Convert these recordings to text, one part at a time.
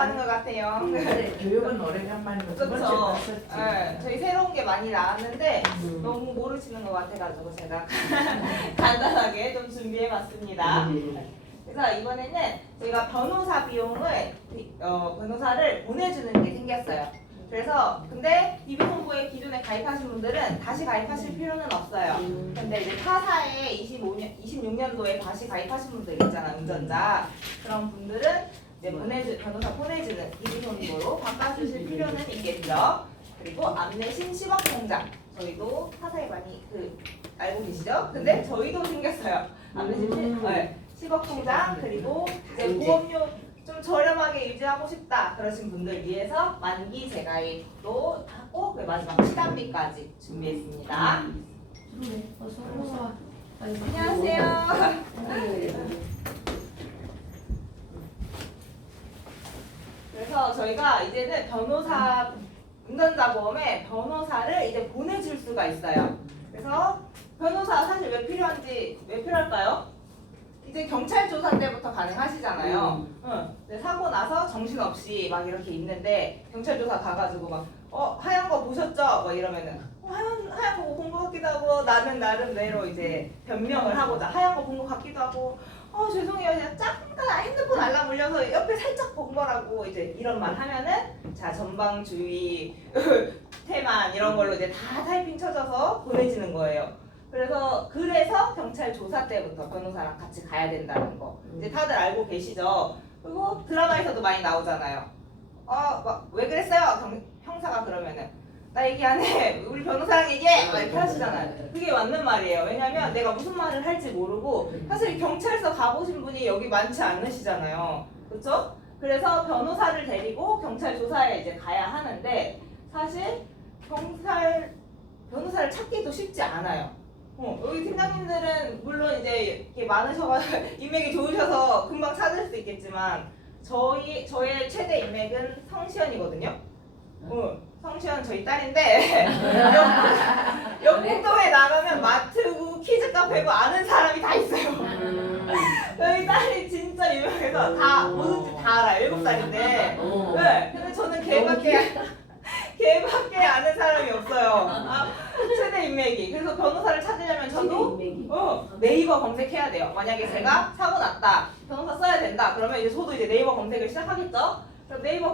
가는 것 같아요. 교육은 오래간만이고 두 번째 그렇죠. 봤었지. 네, 저희 새로운 게 많이 나왔는데 너무 모르시는 것 같아가지고 제가 간단하게 좀 준비해봤습니다. 그래서 이번에는 저희가 변호사 비용을 변호사를 보내주는 게 생겼어요. 그래서 근데 DB손보에 기존에 가입하신 분들은 다시 가입하실 필요는 없어요. 근데 이제 타사에 26년도에 다시 가입하신 분들 있잖아, 운전자. 그런 분들은 이제 변호사 보내주는 DB손보로 바꿔주실 필요는 있겠죠. 그리고 안내신 10억 통장, 저희도 타사에 많이 알고 계시죠? 근데 저희도 생겼어요. 안내신 10억 통장, 그리고 이제 보험료 좀 저렴하게 유지하고 싶다 그러신 분들 위해서 만기 재가입도 하고 그 마지막 시간비까지 준비했습니다. 안녕하세요. 그래서 저희가 이제는 변호사 운전자 보험에 변호사를 이제 보내줄 수가 있어요. 그래서 변호사 사실 왜 필요할까요? 이제 경찰 조사 때부터 가능하시잖아요. 근데 사고 나서 정신없이 막 이렇게 있는데 경찰 조사 가가지고 막 하얀 거 보셨죠? 막 이러면은 하얀 거 본 것 같기도 하고 나는 나름대로 이제 변명을 하고자 하얀 거 본 것 같기도 하고 죄송해요 그냥 잠깐 핸드폰 알람 울려서 옆에 살짝 본 거라고 이제 이런 말 하면은 자 전방주의 태만 이런 걸로 이제 다 타이핑 쳐져서 보내지는 거예요. 그래서 경찰 조사 때부터 변호사랑 같이 가야 된다는 거 이제 다들 알고 계시죠? 그리고 드라마에서도 많이 나오잖아요. 막 왜 그랬어요? 형사가 그러면은 나 얘기 안 해. 우리 변호사랑 얘기해. 막 이렇게 하시잖아요. 그게 맞는 말이에요. 왜냐면 내가 무슨 말을 할지 모르고 사실 경찰서 가보신 분이 여기 많지 않으시잖아요. 그렇죠? 그래서 변호사를 데리고 경찰 조사에 이제 가야 하는데 사실 변호사를 찾기도 쉽지 않아요. 여기 팀장님들은 물론 이제 이렇게 많으셔가지고 인맥이 좋으셔서 금방 찾을 수 있겠지만 저의 최대 인맥은 성시연이거든요. 성시연 저희 딸인데 영국동에 나가면 마트고 키즈 카페고 아는 사람이 다 있어요. 저희 딸이 진짜 유명해서 다 뭐든지 다 알아요. 7살인데. 네, 근데 저는 걔밖에 아는 사람이 없어요. 최대 인맥이. 그래서 변호사를 찾으려면 저도 네이버 검색해야 돼요. 만약에 제가 사고 났다, 변호사 써야 된다, 그러면 이제 저도 이제 네이버 검색을 시작하겠죠. 그럼 네이버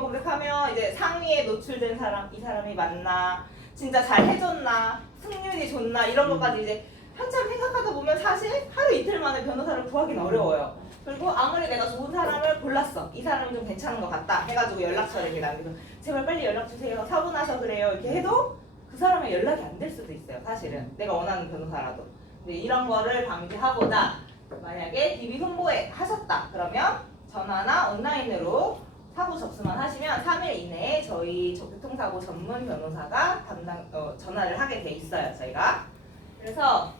검색하면 이제 상위에 노출된 사람, 이 사람이 맞나, 진짜 잘 해줬나, 승률이 좋나 이런 것까지 이제 한참 생각하다 보면 사실 하루 이틀 만에 변호사를 구하기는 어려워요. 그리고 아무리 내가 좋은 사람을 골랐어, 이 사람은 좀 괜찮은 것 같다 해가지고 연락처를 이렇게 남기고 제발 빨리 연락 주세요, 사고 나서 그래요 이렇게 해도 그 사람의 연락이 안 될 수도 있어요. 사실은 내가 원하는 변호사라도. 근데 이런 거를 방지하고자 만약에 DB손보에 하셨다 그러면 전화나 온라인으로 사고 접수만 하시면 3일 이내에 저희 교통사고 전문 변호사가 전화를 하게 돼 있어요. 저희가. 그래서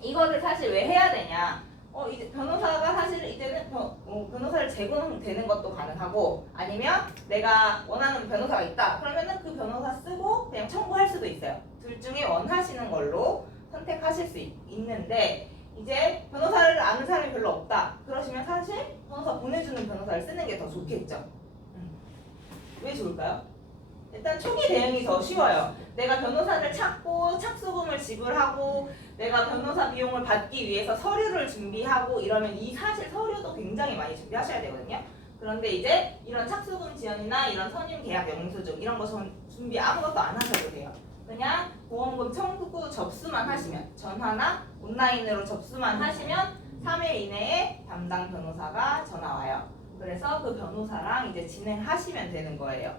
이거를 사실 왜 해야 되냐? 이제 변호사가 사실 이제는 변호사를 제공되는 것도 가능하고 아니면 내가 원하는 변호사가 있다 그러면은 그 변호사 쓰고 그냥 청구할 수도 있어요. 둘 중에 원하시는 걸로 선택하실 수 있는데 이제 변호사를 아는 사람이 별로 없다 그러시면 사실 변호사 보내주는 변호사를 쓰는 게 더 좋겠죠. 왜 좋을까요? 일단 초기 대응이 더 쉬워요. 내가 변호사를 찾고 착수금을 지불하고 내가 변호사 비용을 받기 위해서 서류를 준비하고 이러면 사실 서류도 굉장히 많이 준비하셔야 되거든요. 그런데 이제 이런 착수금 지연이나 이런 선임 계약 영수증 이런 거 준비 아무것도 안 하셔도 돼요. 그냥 보험금 청구 접수만 하시면 전화나 온라인으로 접수만 하시면 3일 이내에 담당 변호사가 전화 와요. 그래서 그 변호사랑 이제 진행하시면 되는 거예요.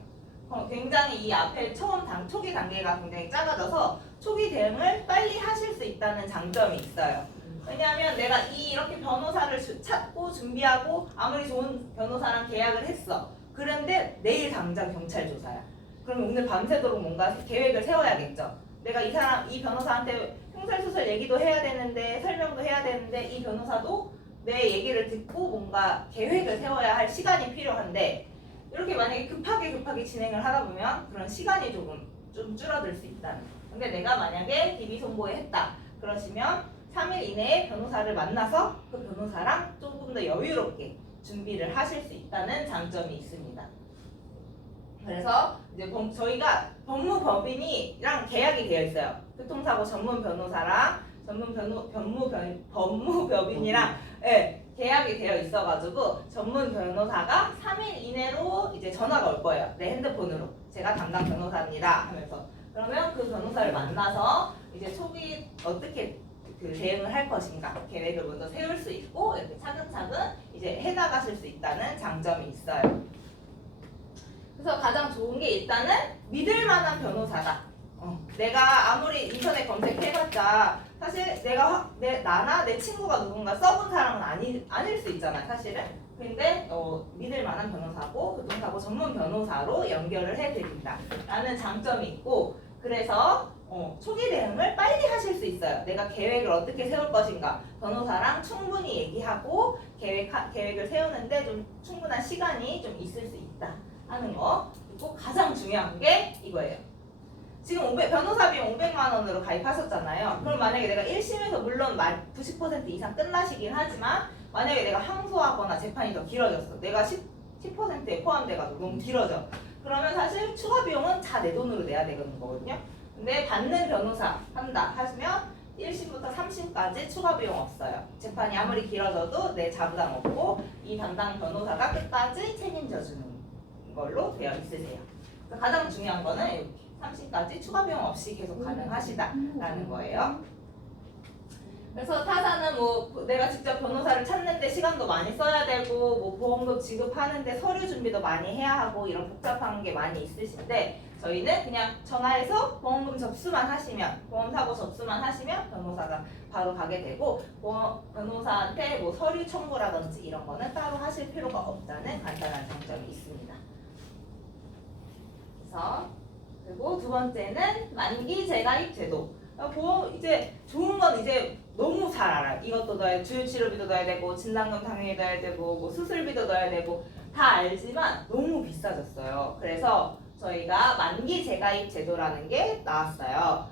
굉장히 이 앞에 초기 단계가 굉장히 작아져서 초기 대응을 빨리 하실 수 있다는 장점이 있어요. 왜냐하면 내가 이렇게 변호사를 찾고 준비하고 아무리 좋은 변호사랑 계약을 했어. 그런데 내일 당장 경찰 조사야. 그러면 오늘 밤새도록 뭔가 계획을 세워야겠죠. 내가 이 변호사한테 형사소설 얘기도 해야 되는데 설명도 해야 되는데 이 변호사도 내 얘기를 듣고 뭔가 계획을 세워야 할 시간이 필요한데 이렇게 만약에 급하게 진행을 하다 보면 그런 시간이 좀 줄어들 수 있다는 거. 근데 내가 만약에 DB손보에 했다 그러시면 3일 이내에 변호사를 만나서 그 변호사랑 조금 더 여유롭게 준비를 하실 수 있다는 장점이 있습니다. 그래서 이제 저희가 법무법인이랑 계약이 되어 있어요. 교통사고 전문 변호사랑 법무법인이랑 계약이 되어 있어가지고 전문 변호사가 3일 이내로 이제 전화가 올 거예요. 내 핸드폰으로 제가 담당 변호사입니다 하면서 그러면 그 변호사를 만나서 이제 초기 어떻게 그 대응을 할 것인가 계획을 먼저 세울 수 있고 이렇게 차근차근 이제 해나가실 수 있다는 장점이 있어요. 그래서 가장 좋은 게 일단은 믿을 만한 변호사다. 내가 아무리 인터넷 검색해봤자 사실 나나 내 친구가 누군가 써본 사람은 아닐 수 있잖아 사실은. 근데 믿을 만한 변호사고 교통사고 전문 변호사로 연결을 해드린다 라는 장점이 있고 그래서 초기 대응을 빨리 하실 수 있어요. 내가 계획을 어떻게 세울 것인가 변호사랑 충분히 얘기하고 계획을 세우는데 좀 충분한 시간이 좀 있을 수 있다 하는 거. 그리고 가장 중요한 게 이거예요. 지금 변호사 비용 500만 원으로 가입하셨잖아요. 그럼 만약에 내가 1심에서 물론 90% 이상 끝나시긴 하지만 만약에 내가 항소하거나 재판이 더 길어졌어. 내가 10%에 포함돼가지고 너무 길어져. 그러면 사실 추가 비용은 다 내 돈으로 내야 되는 거거든요. 근데 받는 변호사 한다 하시면 1심부터 3심까지 추가 비용 없어요. 재판이 아무리 길어져도 내 자부담 없고 이 담당 변호사가 끝까지 책임져 주는 걸로 되어 있으세요. 그래서 가장 중요한 거는 이렇게 3심까지 추가 비용 없이 계속 가능하시다라는 거예요. 그래서 타사는 뭐 내가 직접 변호사를 찾는데 시간도 많이 써야 되고 뭐 보험도 지급하는데 서류 준비도 많이 해야 하고 이런 복잡한 게 많이 있으신데 저희는 그냥 전화해서 보험금 접수만 하시면 보험사고 접수만 하시면 변호사가 바로 가게 되고 변호사한테 뭐 서류 청구라든지 이런 거는 따로 하실 필요가 없다는 간단한 장점이 있습니다. 그래서 그리고 두 번째는 만기 재가입 제도. 보험 이제 좋은 건 이제 너무 잘 알아요. 이것도 넣어야 주유치료비도 넣어야 되고 진단금 당연히 넣어야 되고 뭐 수술비도 넣어야 되고 다 알지만 너무 비싸졌어요. 그래서 저희가 만기 재가입 제도라는 게 나왔어요.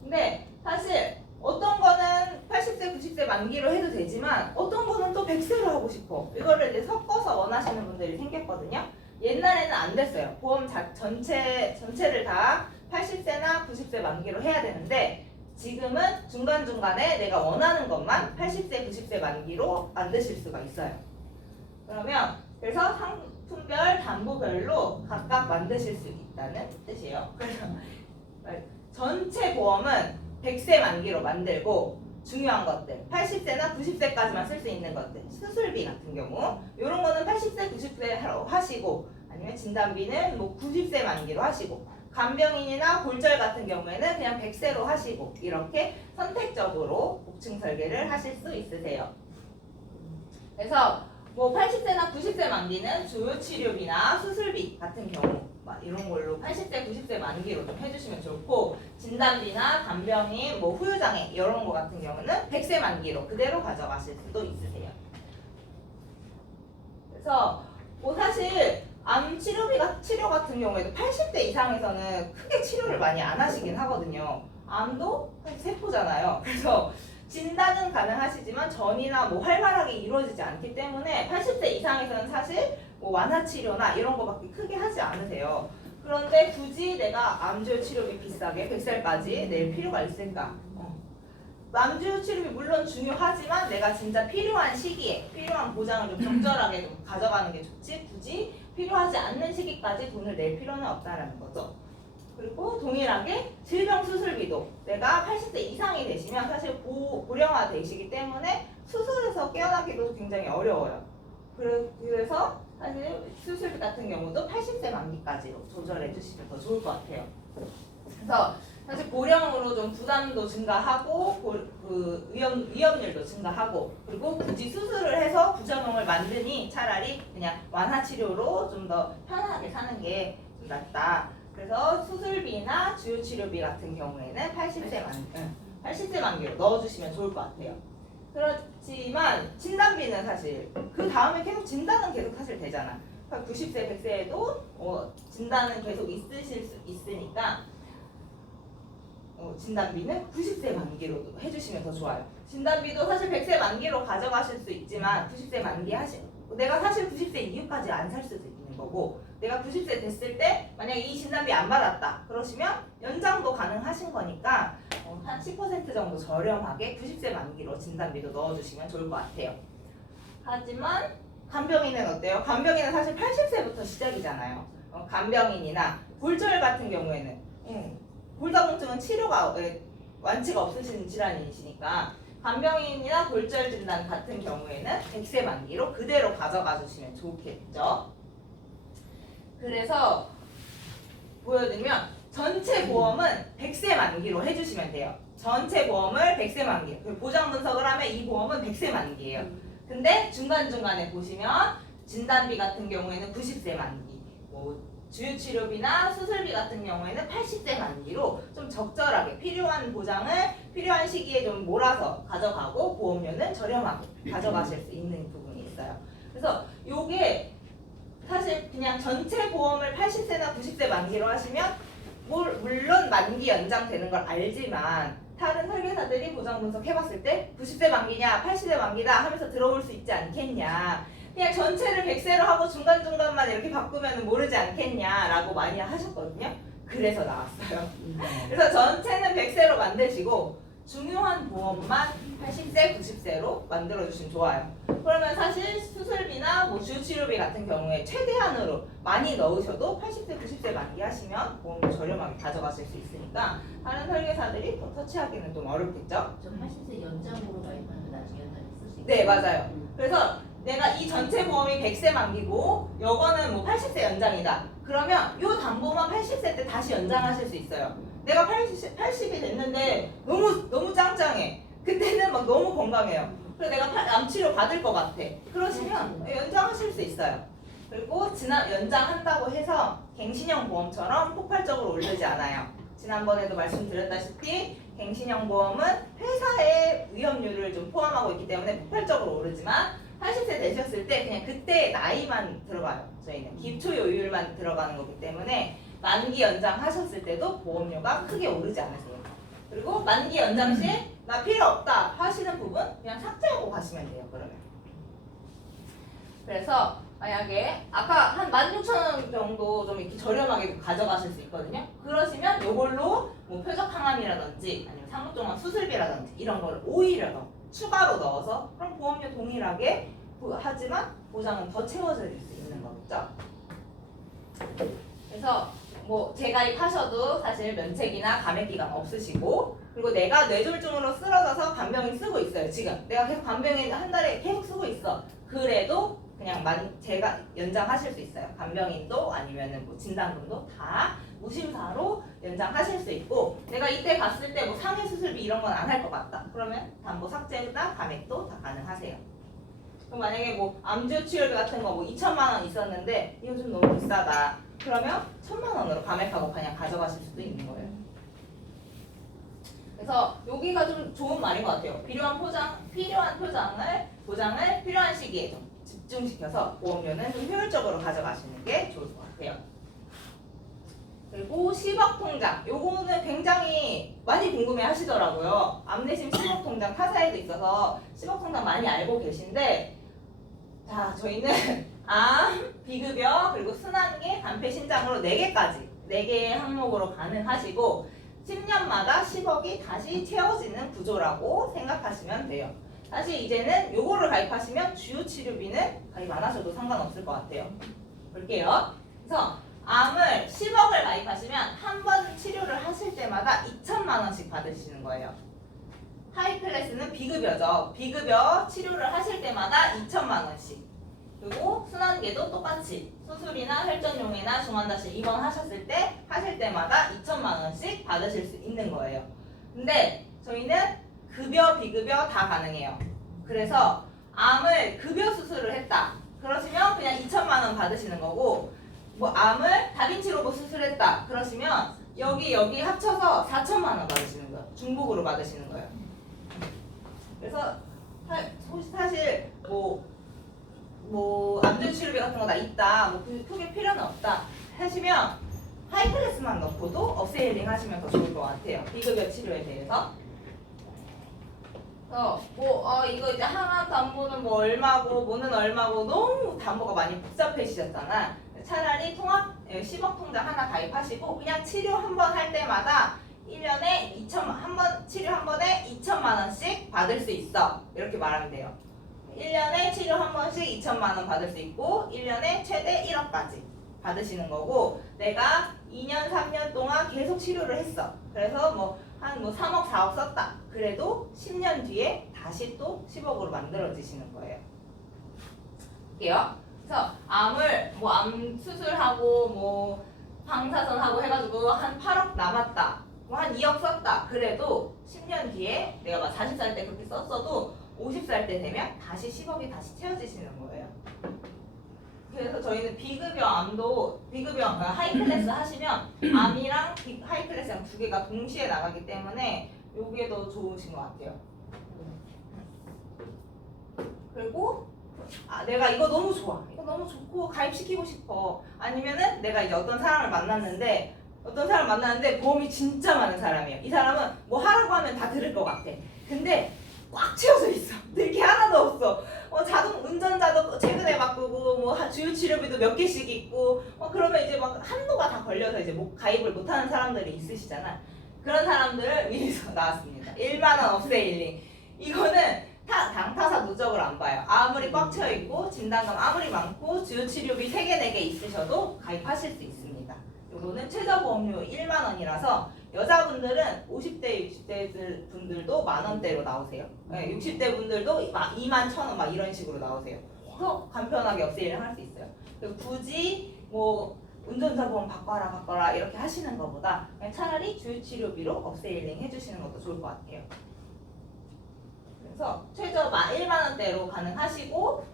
근데 사실 어떤 거는 80세, 90세 만기로 해도 되지만 어떤 거는 또 100세로 하고 싶어. 이거를 이제 섞어서 원하시는 분들이 생겼거든요. 옛날에는 안 됐어요. 보험 전체를 다 80세나 90세 만기로 해야 되는데 지금은 중간중간에 내가 원하는 것만 80세, 90세 만기로 만드실 수가 있어요. 그래서 상품별, 담보별로 각각 만드실 수 있다는 뜻이에요. 그래서 전체 보험은 100세 만기로 만들고 중요한 것들 80세나 90세까지만 쓸 수 있는 것들 수술비 같은 경우 이런 거는 80세, 90세 하시고 아니면 진단비는 뭐 90세 만기로 하시고 간병인이나 골절 같은 경우에는 그냥 100세로 하시고 이렇게 선택적으로 복층 설계를 하실 수 있으세요. 그래서 뭐 80세나 90세 만기는 주요치료비나 수술비 같은 경우 이런 걸로 80세, 90세 만기로 좀 해주시면 좋고 진단비나 간병인, 뭐 후유장애 이런 거 같은 경우는 100세 만기로 그대로 가져가실 수도 있으세요. 그래서 뭐 사실 암 치료 같은 경우에도 80대 이상에서는 크게 치료를 많이 안 하시긴 하거든요. 암도 세포잖아요. 그래서 진단은 가능하시지만 전이나 뭐 활발하게 이루어지지 않기 때문에 80대 이상에서는 사실 뭐 완화 치료나 이런 거밖에 크게 하지 않으세요. 그런데 굳이 내가 암주요 치료비 비싸게 100살까지 낼 필요가 있을까? 암주요 치료비 물론 중요하지만 내가 진짜 필요한 시기에 필요한 보장을 좀 적절하게 좀 가져가는 게 좋지 굳이 필요하지 않는 시기까지 돈을 낼 필요는 없다라는 거죠. 그리고 동일하게 질병 수술비도 내가 80세 이상이 되시면 사실 고령화 되시기 때문에 수술에서 깨어나기도 굉장히 어려워요. 그래서 사실 수술비 같은 경우도 80세 만기까지로 조절해 주시면 더 좋을 것 같아요. 그래서 사실 고령으로 좀 부담도 증가하고 그 위험률도 증가하고 그리고 굳이 수술을 해서 부작용을 만드니 차라리 그냥 완화 치료로 좀 더 편하게 사는 게 좀 낫다. 그래서 수술비나 주요치료비 같은 경우에는 80세 만기로 넣어주시면 좋을 것 같아요. 그렇지만 진단비는 사실 그 다음에 계속 진단은 계속 사실 되잖아. 90세, 100세에도 진단은 계속 있으실 수 있으니까 진단비는 90세 만기로 해주시면 더 좋아요. 진단비도 사실 100세 만기로 가져가실 수 있지만 90세 만기 내가 사실 90세 이후까지 안 살 수도 있는 거고 내가 90세 됐을 때 만약에 이 진단비 안 받았다 그러시면 연장도 가능하신 거니까 한 10% 정도 저렴하게 90세 만기로 진단비도 넣어주시면 좋을 것 같아요. 하지만 간병인은 어때요? 간병인은 사실 80세부터 시작이잖아요. 간병인이나 골절 같은 경우에는 골다공증은 치료가 완치가 없으신 질환이시니까 간병인이나 골절 진단 같은 경우에는 100세 만기로 그대로 가져가 주시면 좋겠죠. 그래서 보여드리면 전체 보험은 100세 만기로 해주시면 돼요. 전체 보험을 100세 만기. 보장 분석을 하면 이 보험은 100세 만기예요. 근데 중간중간에 보시면 진단비 같은 경우에는 90세 만기, 뭐 주유치료비나 수술비 같은 경우에는 80세 만기로 좀 적절하게 필요한 보장을 필요한 시기에 좀 몰아서 가져가고 보험료는 저렴하게 가져가실 수 있는 부분이 있어요. 그래서 요게 사실 그냥 전체 보험을 80세나 90세 만기로 하시면 물론 만기 연장되는 걸 알지만 다른 설계사들이 보장 분석해봤을 때 90세 만기냐 80세 만기다 하면서 들어올 수 있지 않겠냐, 그냥 전체를 100세로 하고 중간중간만 이렇게 바꾸면 모르지 않겠냐라고 많이 하셨거든요. 그래서 나왔어요. 그래서 전체는 100세로 만드시고 중요한 보험만 80세, 90세로 만들어주시면 좋아요. 그러면 사실 수술비나 뭐 주치료비 같은 경우에 최대한으로 많이 넣으셔도 80세, 90세 만기 하시면 보험료 저렴하게 가져가실 수 있으니까 다른 설계사들이 더 터치하기는 좀 어렵겠죠? 저 80세 연장으로 가입하면 나중에 연장 쓸 수 있어요. 네, 맞아요. 그래서 내가 이 전체 보험이 100세 만기고 요거는 뭐 80세 연장이다. 그러면 요 담보만 80세 때 다시 연장하실 수 있어요. 내가 80이 됐는데 너무 짱짱해. 그때는 막 너무 건강해요. 그래서 내가 암 치료 받을 것 같아. 그러시면 연장하실 수 있어요. 그리고 연장한다고 해서 갱신형 보험처럼 폭발적으로 오르지 않아요. 지난번에도 말씀드렸다시피 갱신형 보험은 회사의 위험률을 좀 포함하고 있기 때문에 폭발적으로 오르지만 80세 되셨을 때 그냥 그때 나이만 들어가요. 저희는 기초 요율만 들어가는 거기 때문에 만기 연장하셨을 때도 보험료가 크게 오르지 않으세요. 그리고 만기 연장 시 나 필요 없다 하시는 부분 그냥 삭제하고 가시면 돼요. 그러면. 그래서 만약에 아까 한 16,000원 정도 좀 이렇게 저렴하게 가져가실 수 있거든요. 그러시면 이걸로 뭐 표적 항암이라든지 아니면 상부종합 수술비라든지 이런 걸 오히려 더 추가로 넣어서 그럼 보험료 동일하게 하지만 보장은 더 채워질 수 있는 거겠죠. 그래서 뭐 재가입하셔도 사실 면책이나 감액 기간 없으시고, 그리고 내가 뇌졸중으로 쓰러져서 간병인 쓰고 있어요. 지금 내가 계속 간병인 한 달에 계속 쓰고 있어. 그래도 그냥 제가 연장하실 수 있어요. 간병인도 아니면은 뭐 진단금도 다 무심사로 연장하실 수 있고, 내가 이때 갔을 때 뭐 상해 수술비 이런 건 안 할 것 같다. 그러면 담보 삭제나 감액도 다 가능하세요. 그럼 만약에 뭐 암주 치료비 같은 거 뭐 2천만 원 있었는데 이거 좀 너무 비싸다. 그러면 1,000만 원으로 감액하고 그냥 가져가실 수도 있는 거예요. 그래서 여기가 좀 좋은 말인 것 같아요. 필요한 보장을 필요한 시기에 좀 집중시켜서 보험료는 좀 효율적으로 가져가시는 게 좋을 것 같아요. 그리고 10억 통장, 요거는 굉장히 많이 궁금해 하시더라고요. 암내심 10억 통장 타사에도 있어서 10억 통장 많이 알고 계신데, 자, 저희는 암, 비급여, 그리고 순환계, 간폐신장으로 4개까지 4개의 항목으로 가능하시고 10년마다 10억이 다시 채워지는 구조라고 생각하시면 돼요. 사실 이제는 요거를 가입하시면 주요 치료비는 가입 안 하셔도 상관없을 것 같아요. 볼게요. 그래서 암을 10억을 가입하시면 한 번 치료를 하실 때마다 2천만 원씩 받으시는 거예요. 하이 클래스는 비급여죠. 비급여 치료를 하실 때마다 2천만 원씩. 그리고 순환계도 똑같이 수술이나 혈전용이나 중환자실 입원하셨을 때 하실 때마다 2천만 원씩 받으실 수 있는 거예요. 근데 저희는 급여, 비급여 다 가능해요. 그래서 암을 급여 수술을 했다. 그러시면 그냥 2천만 원 받으시는 거고, 뭐 암을 다빈치 로봇 수술했다. 그러시면 여기 합쳐서 4천만 원 받으시는 거예요. 중복으로 받으시는 거예요. 그래서 사실 뭐 암전 치료비 같은 거 다 있다, 뭐 크게 필요는 없다 하시면 하이 클래스만 넣고도 업세일링 하시면 더 좋을 것 같아요. 비급여 치료에 대해서. 그래서 이거 이제 하나 담보는 뭐 얼마고 뭐는 얼마고 너무 담보가 많이 복잡해지셨잖아. 차라리 통합 10억 통장 하나 가입하시고 그냥 치료 한 번 할 때마다 1년에 치료 한 번에 2천만 원씩 받을 수 있어. 이렇게 말하면 돼요. 1년에 치료 한 번씩 2천만 원 받을 수 있고 1년에 최대 1억까지 받으시는 거고, 내가 2년 3년 동안 계속 치료를 했어. 그래서 한 3억 4억 썼다. 그래도 10년 뒤에 다시 또 10억으로 만들어지시는 거예요. 볼게요. 그래서 암 수술하고 방사선하고 해가지고 한 8억 남았다. 한 2억 썼다. 그래도 10년 뒤에 내가 막 40살 때 그렇게 썼어도 50살 때 되면 다시 10억이 다시 채워지시는 거예요. 그래서 저희는 비급여 하이클래스 하시면 암이랑 하이클래스랑 두 개가 동시에 나가기 때문에 요게 더 좋으신 것 같아요. 그리고 내가 이거 너무 좋아. 이거 너무 좋고 가입시키고 싶어. 아니면은 내가 이제 어떤 사람을 만났는데 보험이 진짜 많은 사람이에요. 이 사람은 뭐 하라고 하면 다 들을 것 같아. 근데 꽉 채워져 있어. 들 게 하나도 없어. 자동 운전자도 최근에 바꾸고 주요 치료비도 몇 개씩 있고 그러면 이제 막 한도가 다 걸려서 이제 가입을 못하는 사람들이 있으시잖아. 그런 사람들을 위해서 나왔습니다. 1만 원 업세일링. 이거는 당타사 누적을 안 봐요. 아무리 꽉 채워 있고 진단금 아무리 많고 주요 치료비 3개 4개 있으셔도 가입하실 수 있습니다. 요거는 최저보험료 1만 원이라서 여자분들은 50대 60대 분들도 만 원대로 나오세요. 60대 분들도 2만 1,000원 막 이런 식으로 나오세요. 그래서 간편하게 업세일링 할 수 있어요. 굳이 운전자 보험 바꿔라 이렇게 하시는 것보다 그냥 차라리 주요 치료비로 업세일링 해주시는 것도 좋을 것 같아요. 그래서 최저 1만 원대로 가능하시고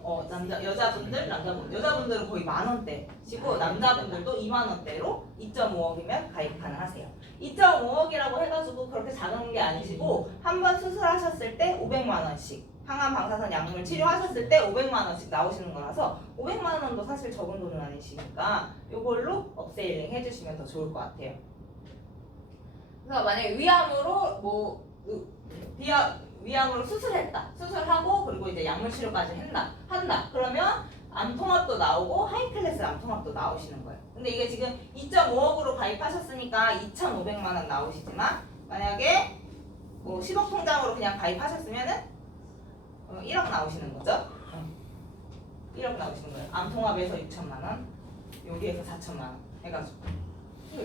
여자분들은 거의 만 원대시고 남자분들도 2만 원대로 2.5억이면 가입 가능하세요. 2.5억이라고 해가지고 그렇게 작은 게 아니시고 한 번 수술하셨을 때 500만 원씩 항암 방사선 약물 치료하셨을 때 500만 원씩 나오시는 거라서 500만 원도 사실 적은 돈은 아니시니까 이걸로 업세일링 해주시면 더 좋을 것 같아요. 그래서 만약에 위암으로 수술하고 그리고 이제 약물 치료까지 한다. 그러면 암통합도 나오고 하이클래스 암통합도 나오시는 거예요. 근데 이게 지금 2.5억으로 가입하셨으니까 2,500만 원 나오시지만 만약에 10억 통장으로 그냥 가입하셨으면은 1억 나오시는 거죠. 1억 나오시는 거예요. 암통합에서 6천만 원, 여기에서 4천만 원 해가지고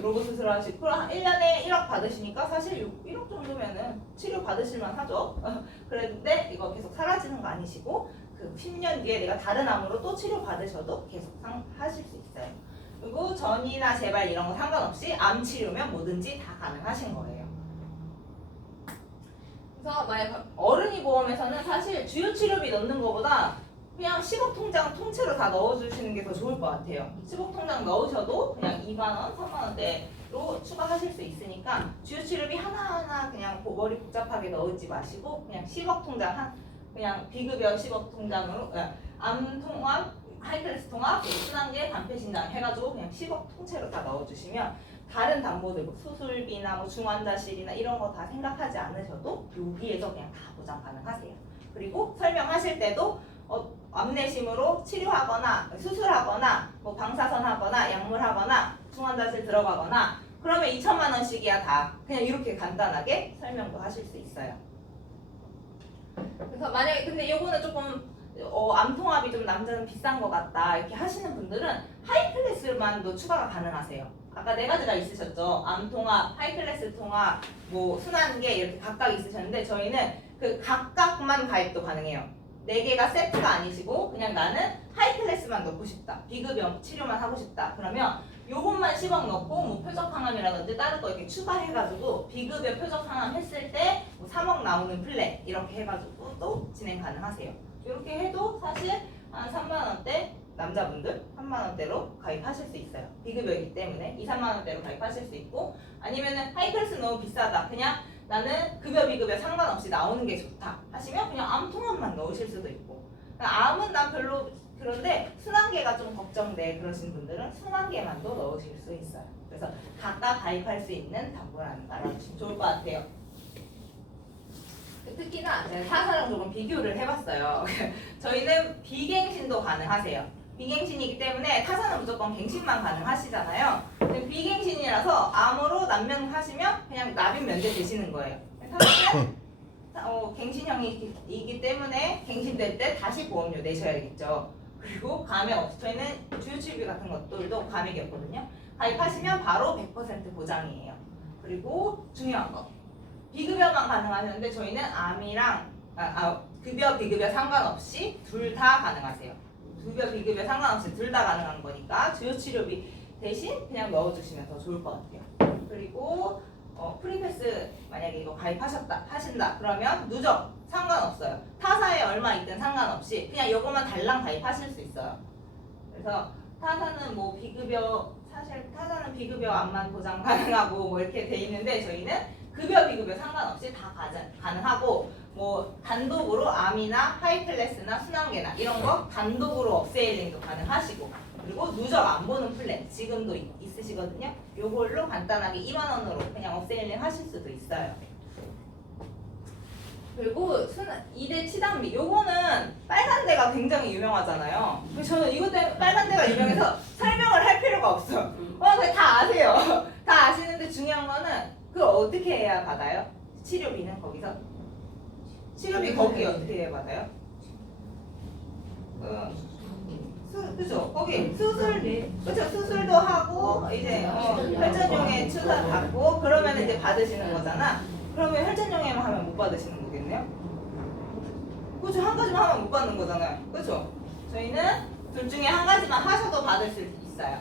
로봇 수술 하시고 그럼 1년에 1억 받으시니까 사실 1억 정도면은 치료 받으실만 하죠. 그런데 이거 계속 사라지는 거 아니시고 그 10년 뒤에 내가 다른 암으로 또 치료 받으셔도 계속 하실 수 있어요. 그리고 전이나 재발 이런 거 상관없이 암 치료면 뭐든지 다 가능하신 거예요. 그래서 만약 어른이 보험에서는 사실 주요 치료비 넣는 것보다 그냥 10억 통장 통째로 다 넣어주시는 게 더 좋을 것 같아요. 10억 통장 넣으셔도 그냥 2만 원, 3만 원대로 추가하실 수 있으니까 주요 치료비 하나하나 그냥 머리 복잡하게 넣지 마시고 그냥 10억 통장 그냥 비급여 10억 통장으로 암 통합, 하이클래스 통합, 순환계, 간편신장 해가지고 그냥 10억 통째로 다 넣어주시면 다른 담보들 수술비나 중환자실이나 이런 거 다 생각하지 않으셔도 여기에서 그냥 다 보장 가능하세요. 그리고 설명하실 때도 암내심으로 치료하거나 수술하거나 방사선 하거나 약물 하거나 중환자실 들어가거나 그러면 2천만 원씩이야 다. 그냥 이렇게 간단하게 설명도 하실 수 있어요. 그래서 만약에 근데 요거는 조금 암통합이 좀 남자는 비싼 것 같다 이렇게 하시는 분들은 하이클래스만도 추가가 가능하세요. 아까 4가지가 있으셨죠. 암통합, 하이클래스 통합, 순환계 이렇게 각각 있으셨는데 저희는 그 각각만 가입도 가능해요. 4개가 세트가 아니시고 그냥 나는 하이클래스만 넣고 싶다. 비급여 치료만 하고 싶다. 그러면 요것만 10억 넣고 표적 항암이라든지 다른 거 이렇게 추가해가지고 비급여 표적 항암 했을 때 3억 나오는 플랜 이렇게 해가지고 또 진행 가능하세요. 이렇게 해도 사실 한 3만 원대 남자분들 3만 원대로 가입하실 수 있어요. 비급여이기 때문에 2, 3만 원대로 가입하실 수 있고 아니면은 하이클래스 너무 비싸다. 그냥 나는 급여 비급여 상관없이 나오는 게 좋다 하시면 그냥 암 통합만 넣으실 수도 있고 암은 난 별로 그런데 순환계가 좀 걱정돼 그러신 분들은 순환계만도 넣으실 수 있어요. 그래서 각각 가입할 수 있는 담보를 알아두시면 좋을 것 같아요. 특히나 제가 타사랑 조금 비교를 해봤어요. 저희는 비갱신도 가능하세요. 비갱신이기 때문에 타사는 무조건 갱신만 가능하시잖아요. 근데 비갱신이라서 암으로 난명하시면 그냥 납입 면제 되시는 거예요. 타사는 갱신형이기 때문에 갱신될 때 다시 보험료 내셔야겠죠. 그리고 감액 없이 저희는 주유치료비 같은 것들도 감액이 없거든요. 가입하시면 바로 100% 보장이에요. 그리고 중요한 거 비급여만 가능하셨는데 저희는 암이랑 급여 비급여 상관없이 둘 다 가능하세요. 급여 비급여 상관없이 둘 다 가능한 거니까 주요치료비 대신 그냥 넣어주시면 더 좋을 것 같아요. 그리고 프리패스 만약에 이거 하신다 그러면 누적 상관없어요. 타사에 얼마 있든 상관없이 그냥 이것만 달랑 가입하실 수 있어요. 그래서 타사는 뭐 비급여 사실 타사는 비급여 암만 보장 가능하고 뭐 이렇게 돼 있는데 저희는 급여 비급여 상관없이 다 가능하고 뭐 단독으로 암이나 하이클래스나 순환계나 이런 거 단독으로 업세일링도 가능하시고 그리고 누적 안 보는 플랜 지금도 있으시거든요. 요걸로 간단하게 2만 원으로 그냥 업세일링 하실 수도 있어요. 그리고 2대 치단비 요거는 빨간데가 굉장히 유명하잖아요. 그래서 저는 이것 때문에 빨간데가 유명해서 설명을 할 필요가 없어. 그냥 다 아세요. 다 아시는데 중요한 거는 그걸 어떻게 해야 받아요? 치료비는 거기서? 치료비 거기 어떻게 해야 받아요? 그죠? 거기 그죠? 수술도 하고 이제 혈전용에 추사 받고 그러면 이제 받으시는 거잖아. 그러면 혈전용에만 하면 못 받으시는 거겠네요? 그죠? 한 가지만 하면 못 받는 거잖아요. 그죠? 저희는 둘 중에 한 가지만 하셔도 받을 수 있어요.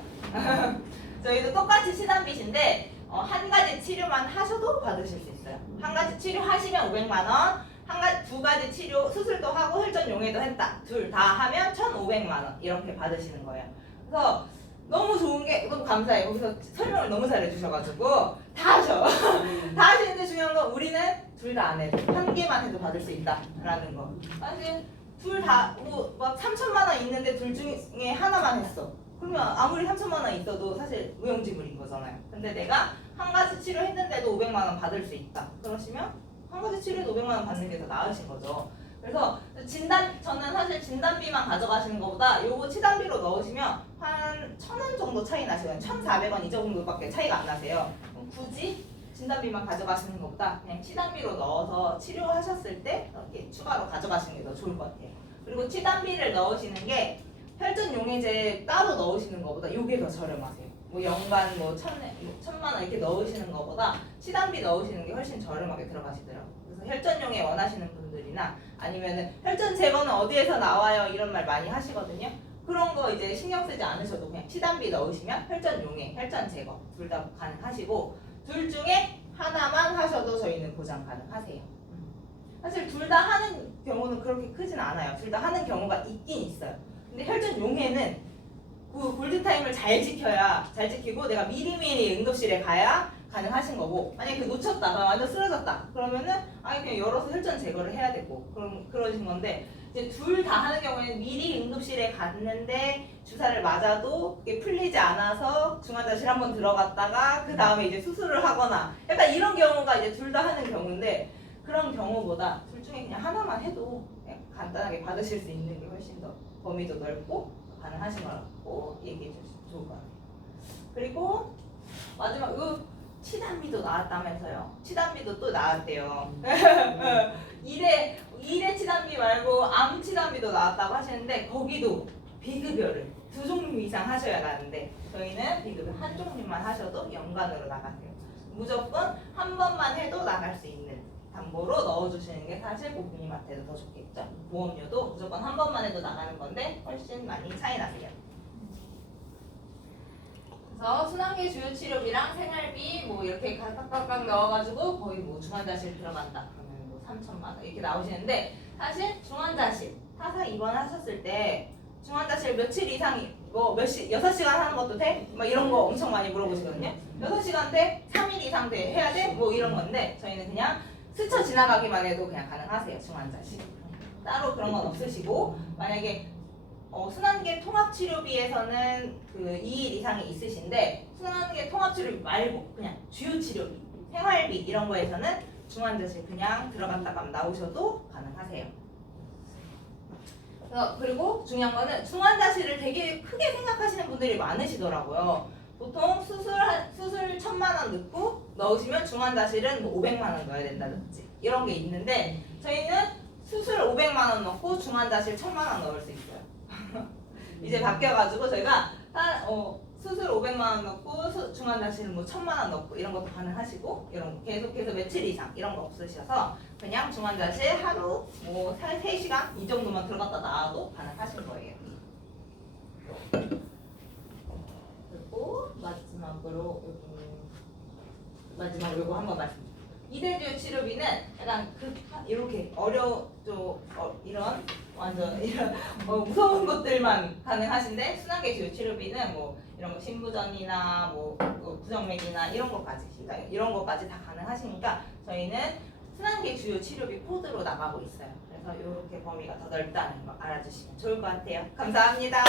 저희도 똑같이 치단빚인데 한 가지 치료만 하셔도 받으실 수 있어요. 한 가지 치료 하시면 500만 원, 두 가지 치료 수술도 하고 혈전 용해도 했다. 둘 다 하면 1,500만 원 이렇게 받으시는 거예요. 그래서 너무 좋은 게 너무 감사해요. 거기서 설명을 너무 잘해 주셔가지고 다 하셔. 다 하시는데 중요한 건 우리는 둘 다 안 해도 한 개만 해도 받을 수 있다라는 거. 사실 둘 다 뭐 막 3천만 원 있는데 둘 중에 하나만 했어. 그러면 아무리 3천만 원 있어도 사실 무용지물인 거잖아요. 근데 내가 한 가지 치료했는데도 500만 원 받을 수 있다. 그러시면 한 가지 치료에도 500만 원 받는 게 더 나으신 거죠. 그래서 저는 사실 진단비만 가져가시는 것보다 요거 치단비로 넣으시면 한 1,000원 정도 차이 나시거든요. 1,400원 이 정도밖에 차이가 안 나세요. 굳이 진단비만 가져가시는 것보다 그냥 치단비로 넣어서 치료하셨을 때 이렇게 추가로 가져가시는 게 더 좋을 것 같아요. 그리고 치단비를 넣으시는 게 혈전 용해제 따로 넣으시는 것보다 요게 더 저렴하세요. 뭐 연간 뭐 1,000만 원 이렇게 넣으시는 것보다 치단비 넣으시는 게 훨씬 저렴하게 들어가시더라고요. 그래서 혈전 용해 원하시는 분들이나 아니면은 혈전 제거는 어디에서 나와요 이런 말 많이 하시거든요. 그런 거 이제 신경 쓰지 않으셔도 그냥 치단비 넣으시면 혈전 용해, 혈전 제거 둘 다 가능하시고 둘 중에 하나만 하셔도 저희는 보장 가능하세요. 사실 둘 다 하는 경우는 그렇게 크진 않아요. 둘 다 하는 경우가 있긴 있어요. 근데 혈전 용해는 그 골든타임을 잘 지키고 내가 미리미리 응급실에 가야 가능하신 거고 만약에 그 놓쳤다가 완전 쓰러졌다 그러면은 그냥 열어서 혈전 제거를 해야 되고 그러신 건데 이제 둘 다 하는 경우에는 미리 응급실에 갔는데 주사를 맞아도 그게 풀리지 않아서 중환자실 한번 들어갔다가 그 다음에 이제 수술을 하거나 약간 이런 경우가 이제 둘 다 하는 경우인데 그런 경우보다 둘 중에 그냥 하나만 해도 그냥 간단하게 받으실 수 있는 게 훨씬 더 범위도 넓고 가능하신 거라고 얘기해 주시면 좋을 것 같아요. 그리고 마지막 치단비도 나왔다면서요. 치단비도 또 나왔대요. 2대 치단비 말고 암 치단비도 나왔다고 하시는데 거기도 비급여를 2종류 이상 하셔야 하는데 저희는 비급여 한 종류만 하셔도 연간으로 나가세요. 무조건 한 번만 해도 나갈 수 있는 담보로 넣어주시는 게 사실 고객님한테도 더 좋겠죠. 보험료도 무조건 한 번만 해도 나가는 건데 훨씬 많이 차이 나세요. 그래서 순환계 주요치료비랑 생활비 뭐 이렇게 각각 넣어가지고 거의 뭐 중환자실 들어간다 그러면 뭐 3,000만 원 이렇게 나오시는데 사실 중환자실 타사 입원하셨을 때 중환자실 며칠 이상이 뭐 6시간 하는 것도 돼? 막 이런 거 엄청 많이 물어보시거든요. 6시간 돼? 3일 이상 돼? 해야 돼? 뭐 이런 건데 저희는 그냥 스쳐 지나가기만 해도 그냥 가능하세요. 중환자실 따로 그런 건 없으시고 만약에 순환계 통합치료비에서는 그 2일 이상이 있으신데 순환계 통합치료비 말고 그냥 주요치료비, 생활비 이런 거에서는 중환자실 그냥 들어갔다가 나오셔도 가능하세요. 그리고 중요한 거는 중환자실을 되게 크게 생각하시는 분들이 많으시더라고요. 보통 수술 1,000만 원 넣고 넣으시면 중환자실은 뭐 500만 원 넣어야 된다든지 이런 게 있는데 저희는 수술 500만 원 넣고 중환자실 1,000만 원 넣을 수 있어요. 이제 바뀌어가지고 저희가 수술 500만 원 넣고 중환자실 뭐 1,000만 원 넣고 이런 것도 가능하시고 이런 거 계속해서 며칠 이상 이런 거 없으셔서 그냥 중환자실 하루 뭐 3시간 이 정도만 들어갔다 나와도 가능하신 거예요. 그리고 마지막으로 요거 한번 말씀드릴게요. 이대주요 치료비는 약간 이렇게 이런 완전 이런 무서운 것들만 가능하신데 순환계 주요 치료비는 뭐 이런 거 신부전이나 뭐 부정맥이나 이런 것까지 이런 것까지 다 가능하시니까 저희는 순환계 주요 치료비 코드로 나가고 있어요. 그래서 이렇게 범위가 더 넓다는 거 알아주시면 좋을 것 같아요. 감사합니다.